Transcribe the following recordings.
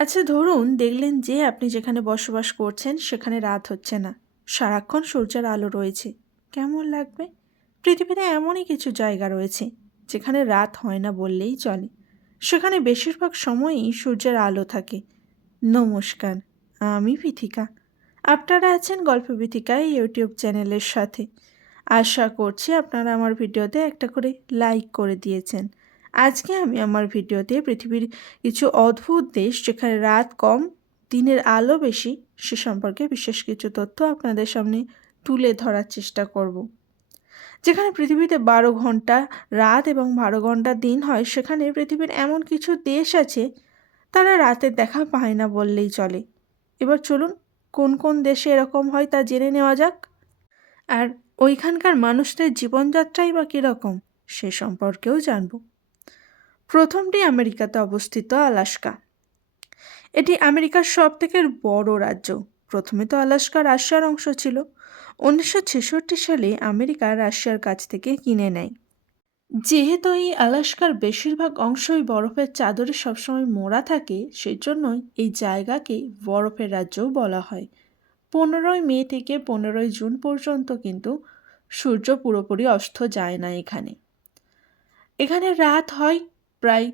আচ্ছা ধরুন দেখলেন যে আপনি যেখানে বসবাস করছেন সেখানে রাত হচ্ছে না। সারাক্ষণ সূর্যের আলো রয়েছে। কেমন লাগবে? পৃথিবীতে এমনই কিছু জায়গা রয়েছে যেখানে রাত হয় না বললেই চলে। সেখানে বেশিরভাগ সময়ই সূর্যের আলো থাকে। নমস্কার, আমি পৃথিকা। আপনারা আছেন গল্প পৃথিকা ইউটিউব চ্যানেলের সাথে। আশা করছি আপনারা আমার ভিডিওতে একটা করে লাইক করে দিয়েছেন। আজকে আমি আমার ভিডিওতে পৃথিবীর কিছু অদ্ভুত দেশ যেখানে রাত কম, দিনের আলো বেশি, সে সম্পর্কে বিশেষ কিছু তথ্য আপনাদের সামনে তুলে ধরার চেষ্টা করব। যেখানে পৃথিবীতে বারো ঘণ্টা রাত এবং বারো ঘণ্টা দিন হয়, সেখানে পৃথিবীর এমন কিছু দেশ আছে তারা রাতের দেখা পায় না বললেই চলে। এবার চলুন, কোন কোন দেশে এরকম হয় তা জেনে নেওয়া যাক। আর ওইখানকার মানুষদের জীবনযাত্রাই বা কীরকম, সে সম্পর্কেও জানব। প্রথমটি আমেরিকাতে অবস্থিত আলাস্কা। এটি আমেরিকার সব থেকে বড় রাজ্য। প্রথমে তো আলাস্কা রাশিয়ার অংশ ছিল। উনিশশো ছেষট্টি সালে আমেরিকা রাশিয়ার কাছ থেকে কিনে নেয়। যেহেতু এই আলাস্কার বেশিরভাগ অংশই বরফের চাদরে সবসময় মোড়া থাকে সেই জন্যই এই জায়গাকে বরফের রাজ্যও বলা হয়। পনেরোই মে থেকে পনেরোই জুন পর্যন্ত কিন্তু সূর্য পুরোপুরি অস্ত যায় না এখানে। এখানে রাত হয় প্রায়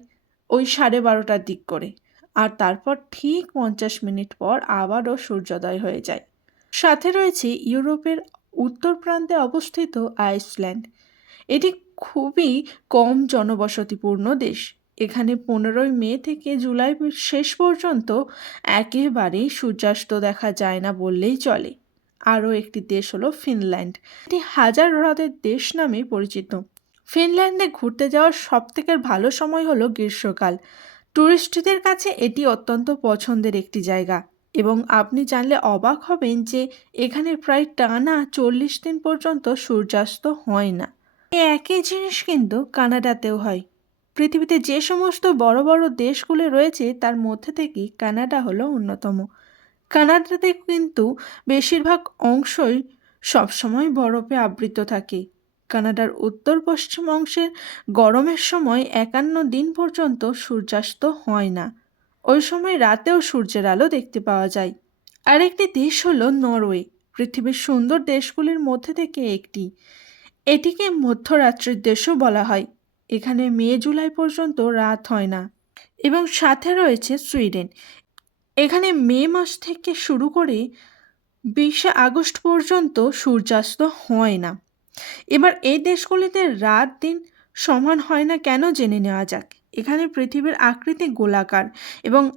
ওই সাড়ে বারোটার দিক করে। আর তারপর ঠিক পঞ্চাশ মিনিট পর আবারও সূর্যোদয় হয়ে যায়। সাথে রয়েছে ইউরোপের উত্তর প্রান্তে অবস্থিত আইসল্যান্ড। এটি খুবই কম জনবসতিপূর্ণ দেশ। এখানে পনেরোই মে থেকে জুলাই শেষ পর্যন্ত একেবারেই সূর্যাস্ত দেখা যায় না বললেই চলে। আরও একটি দেশ হলো ফিনল্যান্ড। এটি হাজার হ্রদের দেশ নামে পরিচিত। ফিনল্যান্ডে ঘুরতে যাওয়ার সবথেকে ভালো সময় হলো গ্রীষ্মকাল। ট্যুরিস্টদের কাছে এটি অত্যন্ত পছন্দের একটি জায়গা এবং আপনি জানলে অবাক হবেন যে এখানে প্রায় টানা চল্লিশ দিন পর্যন্ত সূর্যাস্ত হয় না। এই একই জিনিস কিন্তু কানাডাতেও হয়। পৃথিবীতে যে সমস্ত বড় বড় দেশগুলো রয়েছে, তার মধ্যে থেকেই কানাডা হলো অন্যতম। কানাডাতে কিন্তু বেশিরভাগ অংশই সবসময় বরফে আবৃত থাকে। কানাডার উত্তর পশ্চিম অংশের গরমের সময় একান্ন দিন পর্যন্ত সূর্যাস্ত হয় না। ওই সময় রাতেও সূর্যের আলো দেখতে পাওয়া যায়। আরেকটি দেশ হলো নরওয়ে, পৃথিবীর সুন্দর দেশগুলির মধ্যে থেকে একটি। এটিকে মধ্যরাত্রির দেশও বলা হয়। এখানে মে, জুলাই পর্যন্ত রাত হয় না। এবং সাথে রয়েছে সুইডেন। এখানে মে মাস থেকে শুরু করে বিশে আগস্ট পর্যন্ত সূর্যাস্ত হয় না। এবার এই দেশগুলিতে রাত দিন সমান হয় না কেন জেনে নেওয়া যাক। এখানে পৃথিবীর আকৃতি গোলাকার এবং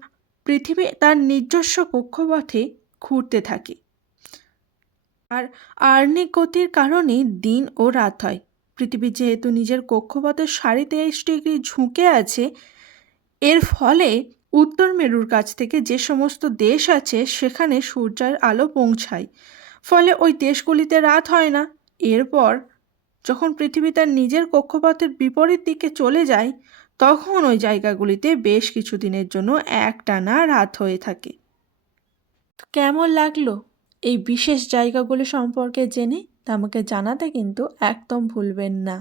পৃথিবী তার নিজস্ব কক্ষপথে ঘুরতে থাকে। আর আর্নিক গতির কারণে দিন ও রাত হয়। পৃথিবী যেহেতু নিজের কক্ষপথের সাড়ে তেইশ ডিগ্রি ঝুঁকে আছে, এর ফলে উত্তর মেরুর কাছ থেকে যে সমস্ত দেশ আছে, সেখানে সূর্যের আলো পৌঁছায়। ফলে ওই দেশগুলিতে রাত হয় না। এরপর যখন পৃথিবী তার নিজের কক্ষপথের বিপরীত দিকে চলে যায়, তখন ওই জায়গাগুলিতে বেশ কিছু দিনের জন্য একটানা রাত হয়ে থাকে। কেমন লাগল এই বিশেষ জায়গাগুলি সম্পর্কে জেনে? তা আমাকে জানাতে কিন্তু একদম ভুলবেন না।